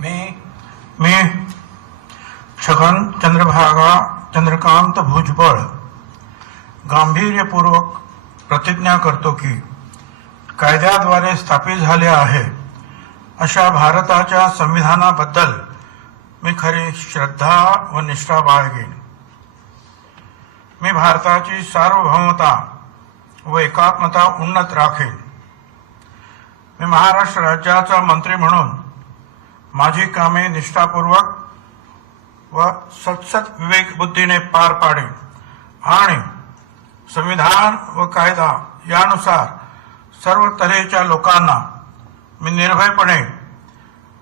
मी छगन चंद्रभागा चंद्रकांत भुजबळ गांभीर्यपूर्वक प्रतिज्ञा करतो की कायद्याद्वारे स्थापित झाले आहे अशा भारताच्या संविधानाबद्दल मी खरी श्रद्धा व निष्ठा बाळगेन। मी भारताची सार्वभौमता व एकात्मता उन्नत राखेन। मी महाराष्ट्र राज्याचा मंत्री म्हणून माझी कामे निष्ठापूर्वक व सतसत विवेक बुद्धीने पार पाडेन आणि संविधान व कायदा यानुसार सर्व तऱ्हेच्या लोकांना मी निर्भयपणे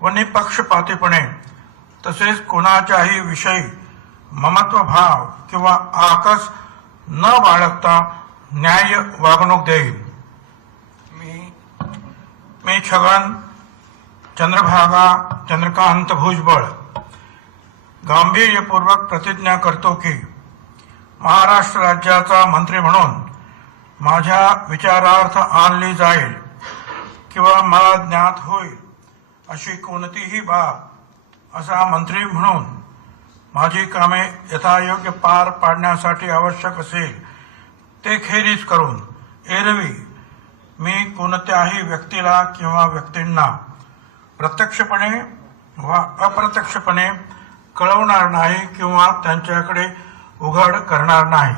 व निपक्षपातीपणे तसेच कोणाच्याही विषयी ममत्व भाव किंवा आकस न बाळगता न्याय्य वागणूक देईन। मी छगन चंद्रभागा चंद्रकांत भुजबळ गांभीर्यपूर्वक प्रतिज्ञा करतो की महाराष्ट्र राज्याचा मंत्री म्हणून माझ्या विचारार्थ आणली जाईल किंवा मला ज्ञात होईल अशी कोणतीही बाब असा मंत्री म्हणून माझी कामे यथायोग्य पार पाडण्यासाठी आवश्यक असेल ते खेरीज करून एरवी मी कोणत्याही व्यक्तीला किंवा व्यक्तींना प्रत्यक्षपणे वा अप्रत्यक्षपणे कळवणार नाही किंवा त्यांच्याकडे उघड करणार नाही।